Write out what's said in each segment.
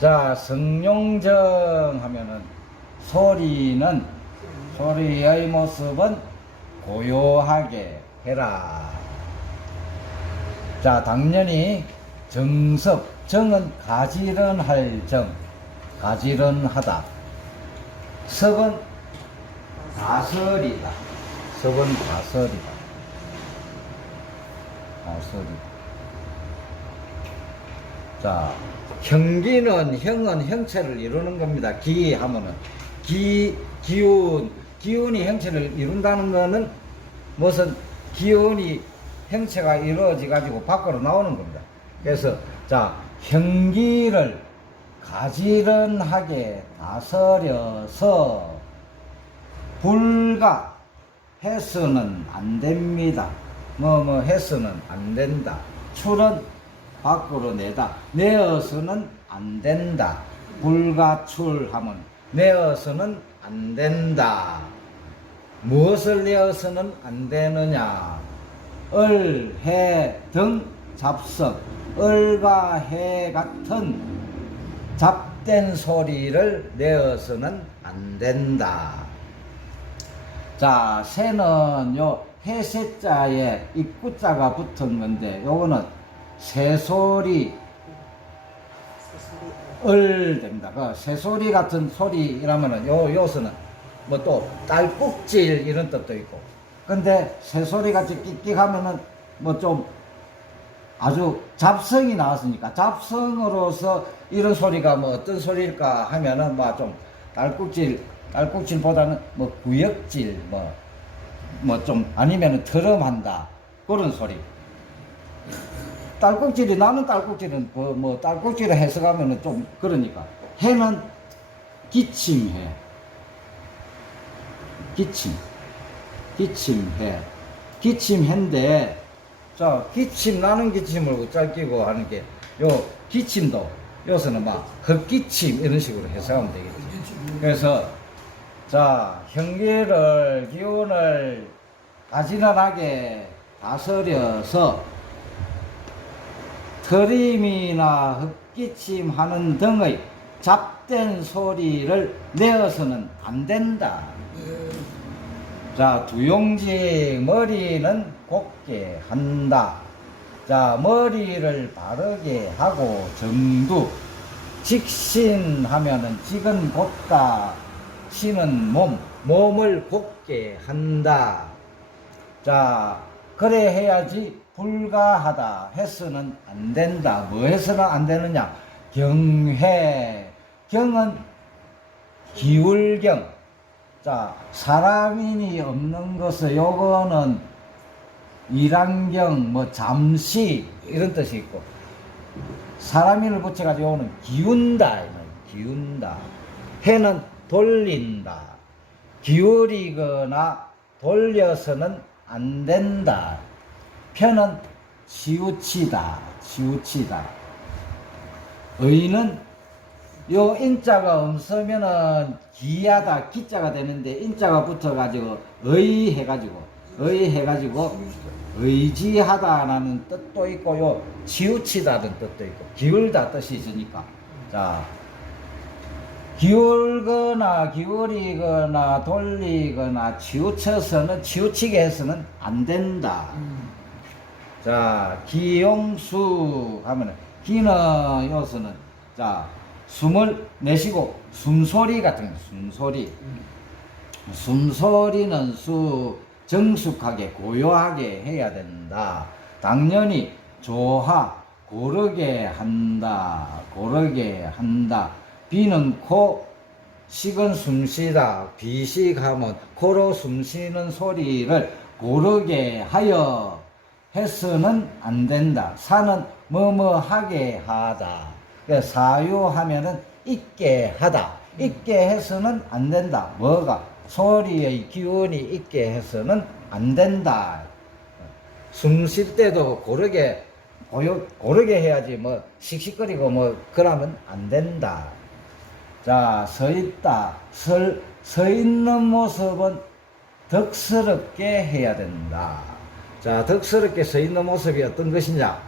자, 성룡정 하면은 소리의 모습은 고요하게 해라. 자, 당연히 정섭, 정은 가지런할 정, 가지런하다. 섭은 다스리다. 섭은 다스리다. 다스리다. 자, 형기는 형체를 이루는 겁니다. 기 하면은 기운이 형체를 이룬다는 거는 무슨 기운이 형체가 이루어져 가지고 밖으로 나오는 겁니다. 그래서 자, 형기를 가지런하게 다스려서 불가 해서는 안 됩니다. 해서는 안 된다. 출은 밖으로 내다. 내어서는 안 된다. 불가출하면 내어서는 안 된다. 무엇을 내어서는 안 되느냐? 을, 해 등 잡석, 을과 해 같은 잡된 소리를 내어서는 안 된다. 자, 새는 요 해새자에 입구자가 붙은 건데 요거는 새소리 을 됩니다. 그 새소리 같은 소리라면은 요서는 뭐 또 딸꾹질 이런 뜻도 있고. 근데 새소리 같이 끽끽하면은 뭐 좀 아주 잡성이 나왔으니까 잡성으로서 이런 소리가 뭐 어떤 소리일까 하면은 뭐 좀 딸꾹질보다는 뭐 구역질 뭐 좀 아니면은 트럼한다 그런 소리. 딸꾹질이 나는 딸꾹질은 뭐 딸꾹질을 해석하면은 좀 그러니까 해는 기침해. 기침해인데 자, 기침 나는 기침을 웃잘끼고 하는 게 요 기침도 여기서는 막 헛기침 이런 식으로 해석하면 되겠죠. 그래서 자, 형기를 기운을 가지런하게 다스려서 트림이나 헛기침 하는 등의 잡된 소리를 내어서는 안 된다. 자, 두용직 머리는 곱게 한다. 자, 머리를 바르게 하고 정두. 직신하면은 직은 곧다. 신은 몸을 곱게 한다. 자, 그래 해야지 불가하다 해서는 안 된다. 뭐 해서는 안 되느냐? 경해. 경은 기울경. 자, 사람인이 없는 것은 요거는 일안경, 뭐 잠시 이런 뜻이 있고, 사람인을 붙여가지고 요거는 기운다. 기운다. 해는 돌린다. 기울이거나 돌려서는 안 된다. 편은 치우치다. 의는 요 인자가 없으면은 기하다 기자가 되는데 인자가 붙어가지고 의해가지고 의지하다라는 뜻도 있고 요 치우치다는 뜻도 있고 기울다 뜻이 있으니까 자, 기울거나 기울이거나 돌리거나 치우치게 해서는 안 된다. 자, 기용수 하면은 기는 요서는 자, 숨을 내쉬고 숨소리 같은 거, 숨소리는 정숙하게 고요하게 해야 된다. 당연히 고르게 한다. 비는 코, 식은 숨쉬다. 비식하면 코로 숨쉬는 소리를 고르게 하여 해서는 안 된다. 사는 뭐뭐하게 하다. 사유하면은 있게 하다. 있게 해서는 안 된다. 뭐가? 소리의 기운이 있게 해서는 안 된다. 숨 쉴 때도 고르게 해야지 뭐 씩씩거리고 뭐 그러면 안 된다. 자, 서 있다. 서 있는 모습은 덕스럽게 해야 된다. 자, 덕스럽게 서 있는 모습이 어떤 것이냐?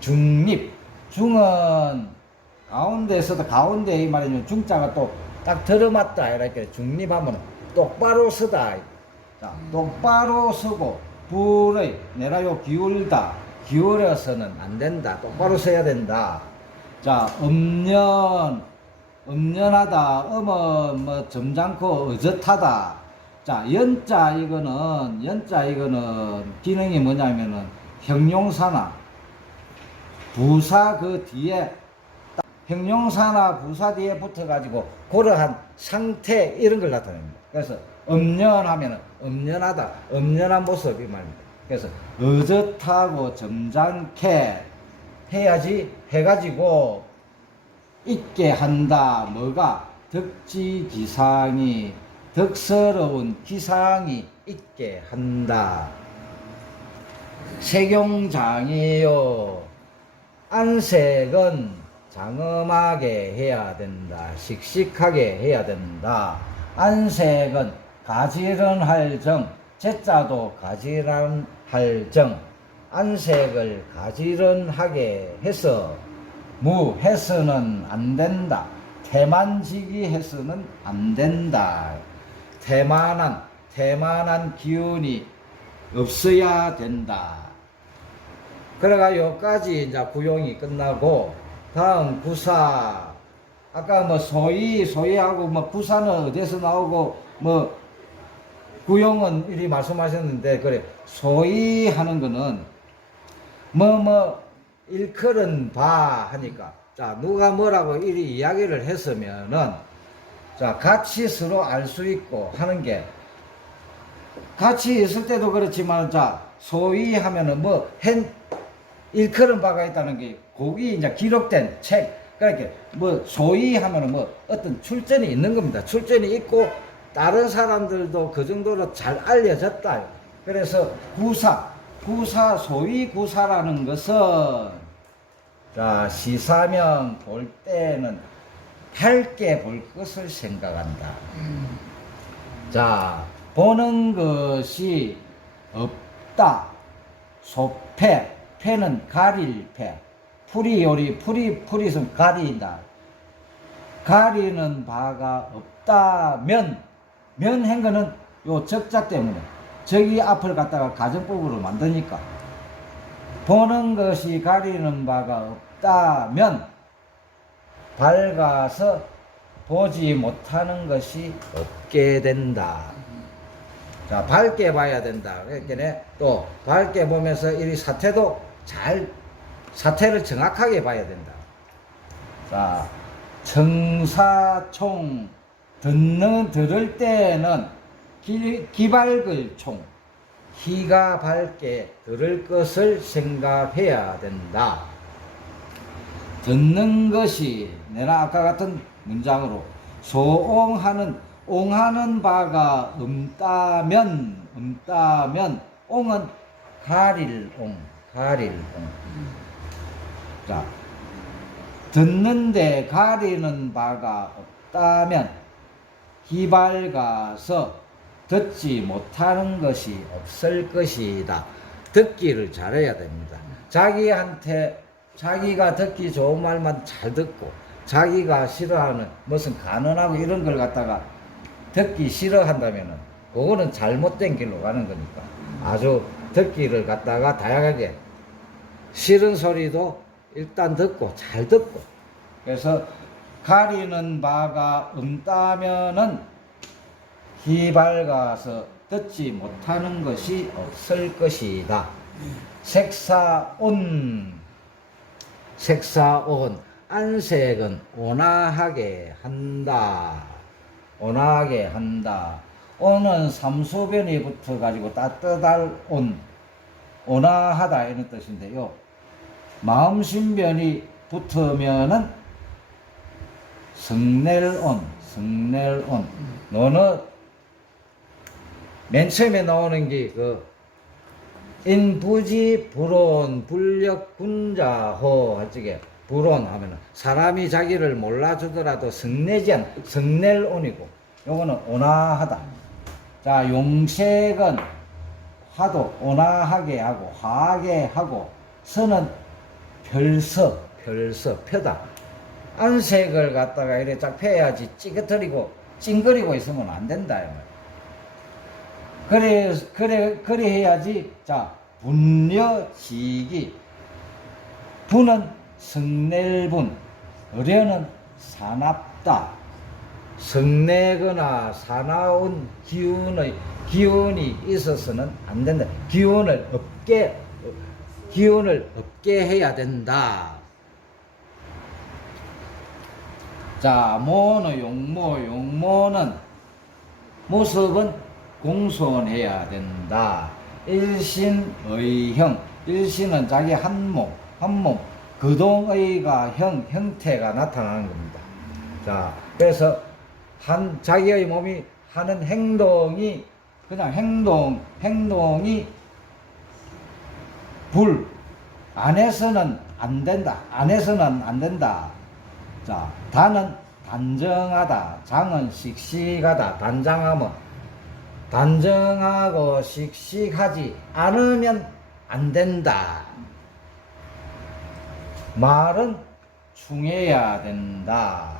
중립. 중은 가운데에서도 가운데 이 말이면 중자가 또 딱 들어맞다 이렇게 중립하면 똑바로 서다. 자, 똑바로 서고 불의 내가 요 기울다 기울여서는 안 된다. 똑바로 서야 된다. 자, 음연하다. 음은 뭐 점잖고 어젓하다. 자, 연자 이거는 기능이 뭐냐면은 형용사나 부사 그 뒤에 형용사나 부사 뒤에 붙어가지고 그러한 상태 이런 걸 나타냅니다. 그래서 음연하면은 음연하다, 음연한 모습 이 말입니다. 그래서 어젓하고 점잖게 해야지 해가지고 있게 한다. 뭐가 덕지기상이 덕스러운 기상이 있게 한다. 색용장이요. 안색은 장엄하게 해야 된다. 씩씩하게 해야 된다. 안색은 가지런할 정, 제자도 가지런할 정, 안색을 가지런하게 해서 해서는 안 된다. 태만지기 해서는 안 된다. 태만한 기운이 없어야 된다. 그래가 여기까지 이제 구용이 끝나고 다음 구사. 아까 뭐 소위하고 뭐 구사는 어디서 나오고 뭐 구용은 이리 말씀하셨는데 그래 소위하는 거는 일컬은 봐 하니까 자 누가 뭐라고 이리 이야기를 했으면은 자 같이 서로 알 수 있고 하는 게 같이 있을 때도 그렇지만 자 소위 하면은 일컬은 바가 있다는 게 거기 이제 기록된 책 그렇게 소위 하면은 어떤 출전이 있는 겁니다. 출전이 있고 다른 사람들도 그 정도로 잘 알려졌다. 그래서 소위 구사라는 것은 자 시사명 볼 때는 밝게 볼 것을 생각한다. 자 보는 것이 없다. 소패 패는 가릴 패 풀이는 가린다. 가리는 바가 없다면 한 거는 요 적자 때문에 저기 앞을 갖다가 가정법으로 만드니까 보는 것이 가리는 바가 없다면 밝아서 보지 못하는 것이 없게 된다. 자, 밝게 봐야 된다. 그러니까 또 밝게 보면서 이 사태를 정확하게 봐야 된다. 자, 청사총 들을 때는 기발글 총 희가 밝게 들을 것을 생각해야 된다. 듣는 것이 내가 아까 같은 문장으로 옹하는 바가 없다면 옹은 가릴 옹. 자, 듣는데 가리는 바가 없다면 기발가서 듣지 못하는 것이 없을 것이다. 듣기를 잘해야 됩니다. 자기가 듣기 좋은 말만 잘 듣고 자기가 싫어하는 무슨 간언하고 이런 걸 갖다가 듣기 싫어한다면은 그거는 잘못된 길로 가는 거니까 아주 듣기를 갖다가 다양하게 싫은 소리도 일단 듣고 잘 듣고 그래서 가리는 바가 없다면은 기발가서 듣지 못하는 것이 없을 것이다. 색사온 안색은 온화하게 한다. 온은 삼소변이 붙어가지고 따뜻할 온화하다 이런 뜻인데요. 마음신변이 붙으면은 성낼온. 너는 맨 처음에 나오는 게 인부지 불온 불력 군자호 할 적에 불온 하면은 사람이 자기를 몰라주더라도 성내지 않 성낼온이고 요거는 온화하다. 자 용색은 화도 온화하게 하고 화하게 하고 서는 펼다. 안색을 갖다가 이래 쫙 펴야지 찌그러뜨리고 찡그리고 있으면 안 된다. 그래 해야지. 자, 분려지기. 분은 성낼분, 어려는 사납다. 성내거나 사나운 기운이 있어서는 안 된다. 기운을 없게 해야 된다. 자, 모는 용모는 모습은 공손해야 된다. 일신의형, 일신은 자기 한 몸, 그동의가 형태가 나타나는 겁니다. 자, 그래서 자기의 몸이 하는 행동이 그냥 행동이 불 안에서는 안 된다. 자, 단은 단정하다, 장은 씩씩하다. 단정하고 씩씩하지 않으면 안 된다. 말은 충해야 된다.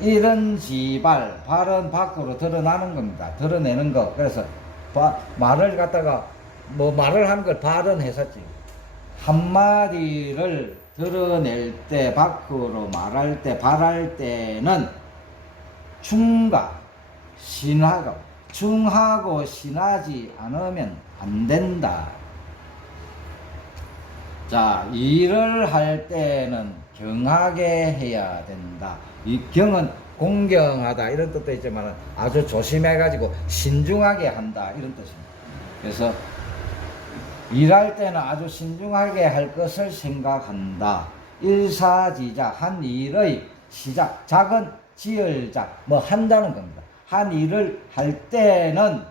이런 지발, 발은 밖으로 드러나는 겁니다. 드러내는 거. 그래서 말을 갖다가 말을 하는 걸 발은 했었지. 한마디를 드러낼 때, 밖으로 말할 때, 발할 때는 충하고 신하지 않으면 안 된다. 자, 일을 할 때는 경하게 해야 된다. 이 경은 공경하다 이런 뜻도 있지만 아주 조심해가지고 신중하게 한다 이런 뜻입니다. 그래서 일할 때는 아주 신중하게 할 것을 생각한다. 일사지자, 한 일의 시작, 작은 지을자, 한다는 겁니다. 한 일을 할 때는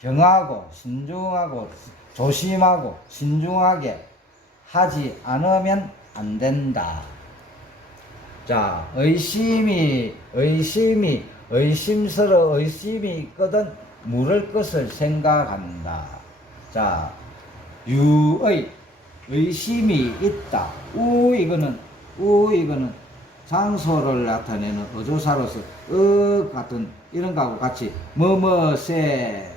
경하고 신중하고 조심하고 신중하게 하지 않으면 안 된다. 자, 의심이 있거든 물을 것을 생각한다. 자, 의심이 있다. 이거는 장소를 나타내는 어조사로서 같은 이런 거하고 같이 뭐뭐세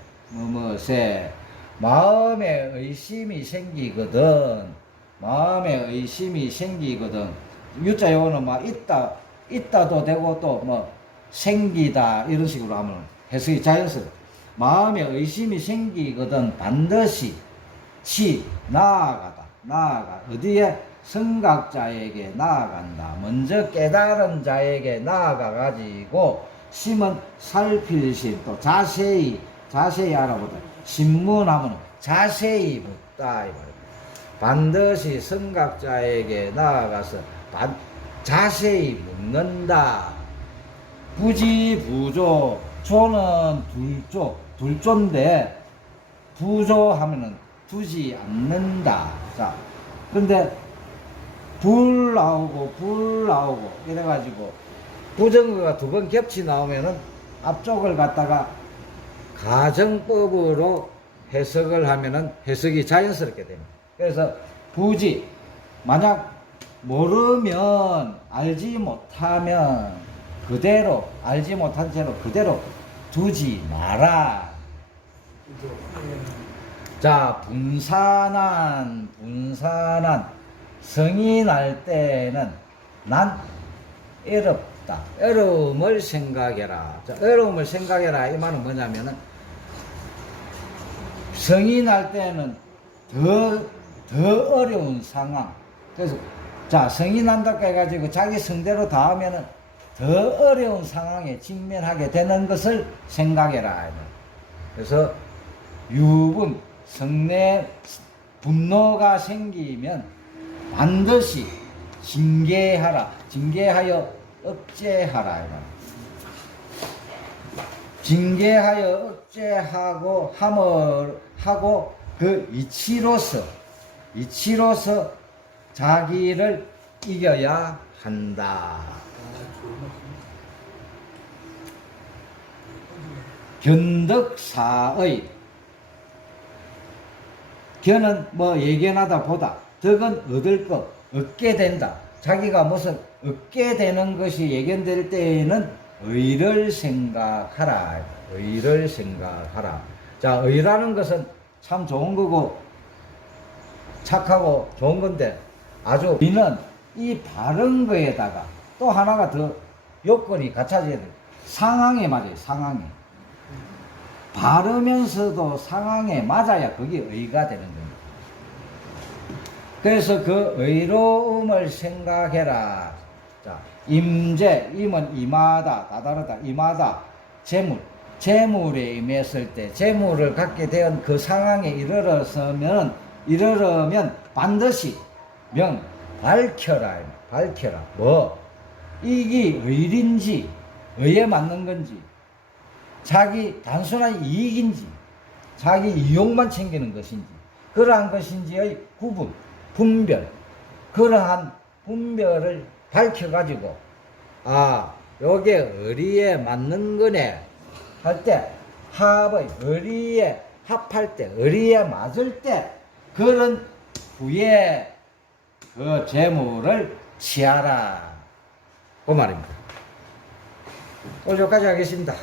마음에 의심이 생기거든. 유자 요거는 있다도 되고 또 생기다 이런 식으로 하면 해석이 자연스러워. 마음에 의심이 생기거든 반드시 나아가다. 어디에? 성각자에게 나아간다. 먼저 깨달은 자에게 나아가가지고 심은 살필 심, 또 자세히 알아보다. 신문하면 자세히 묻다. 반드시 성각자에게 나아가서 자세히 묻는다. 부지부조, 조는 둘조인데 부조하면은 두지 않는다. 자, 근데 불 나오고 이래가지고 부정어가 두 번 겹치 나오면은 앞쪽을 갖다가 가정법으로 해석을 하면은 해석이 자연스럽게 됩니다. 그래서 부지, 만약 모르면 알지 못하면 그대로 알지 못한 채로 그대로 두지 마라. 자, 분산한 성이 날 때는 난 어렵다. 어려움을 생각해라. 자, 어려움을 생각해라. 이 말은 뭐냐면은 성이 날 때는 더 어려운 상황. 그래서 자, 성이 난다고 해가지고 자기 성대로 다 하면은 더 어려운 상황에 직면하게 되는 것을 생각해라. 그래서 유분, 성내 분노가 생기면 반드시 징계하여 억제하라. 징계하여 억제하고 하고 그 이치로서 자기를 이겨야 한다. 견덕사의 견은 예견하다 보다, 덕은 얻을 것, 얻게 된다. 자기가 무슨 얻게 되는 것이 예견될 때에는 의를 생각하라. 의를 생각하라. 자, 의라는 것은 참 좋은 거고 착하고 좋은 건데 아주 의는 이 바른 거에다가 또 하나가 더 요건이 갖춰져야 돼. 상황에 맞아요. 상황에. 바르면서도 상황에 맞아야 그게 의가 되는 겁니다. 그래서 그 의로움을 생각해라. 자, 임재, 임은 임하다, 다다르다, 임하다, 재물. 재물에 임했을 때, 재물을 갖게 된 그 상황에 이르러면 반드시 밝혀라. 밝혀라. 뭐? 이게 의인지, 의에 맞는 건지, 자기 단순한 이익인지, 자기 이용만 챙기는 것인지, 그러한 것인지의 분별, 그러한 분별을 밝혀가지고, 아, 요게 의리에 맞는 거네, 할 때, 의리에 합할 때, 의리에 맞을 때, 그런 후에 그 재물을 취하라. 그 말입니다. 오늘 여기까지 하겠습니다.